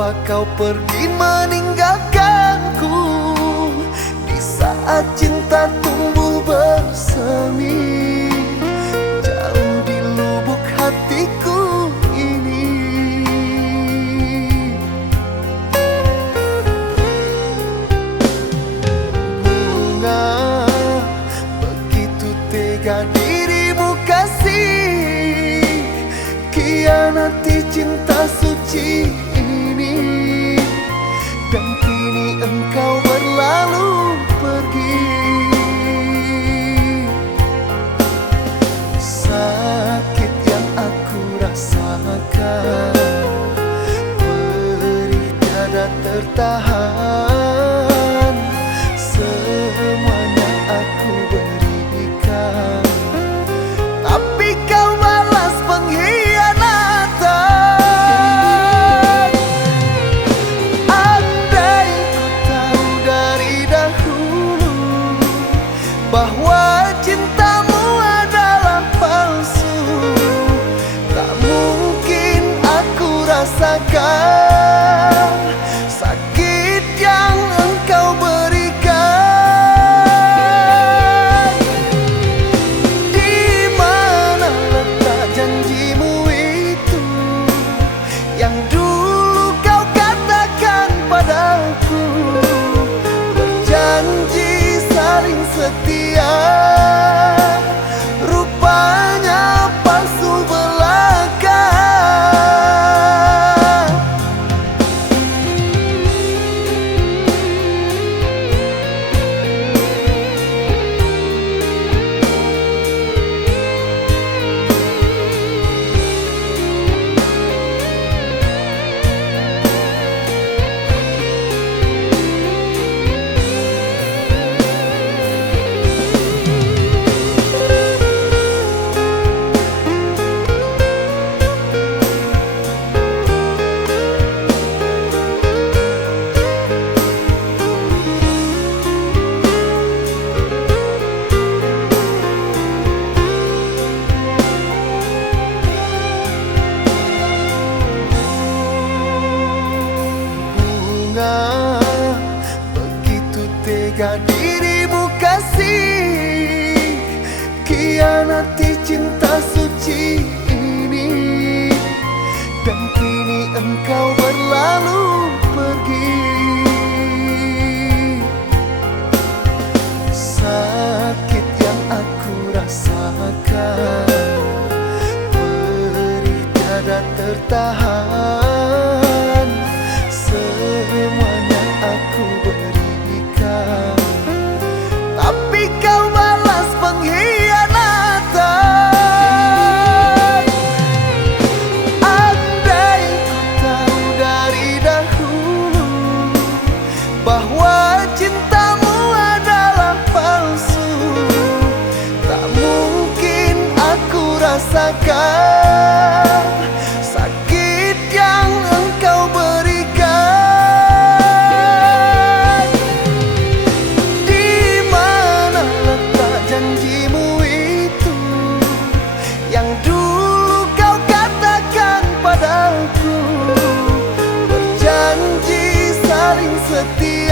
Mengapa kau pergi meninggalkanku di saat cinta tumbuh bersemi jauh di lubuk hatiku ini. Bunga, begitu tega dirimu kasih, khianati cinta suci ini, dan kini engkau berlalu pergi. Sakit yang aku rasakan, perih tiada tertahan, semuanya aku berikan, tapi kau balas pengkhianatan. Andai ku tahu dari dahulu bahwa cintamu adalah palsu, tak mungkin aku rasakan sakit yang engkau berikan. Di mana letak janjimu itu yang dulu kau katakan padaku, berjanji saling setia, rupanya palsu belaka. Begitu tega dirimu kasih, khianati cinta suci ini, dan kini engkau berlalu pergi. Sakit yang aku rasakan, perih tiada tertahan, semuanya aku berikan, tapi kau balas pengkhianatan. Andai ku tahu dari dahulu bahwa cintamu adalah palsu, tak mungkin aku rasakan sakit yang engkau berikan. Di mana letak janjimu itu yang dulu kau katakan padaku, berjanji saling setia,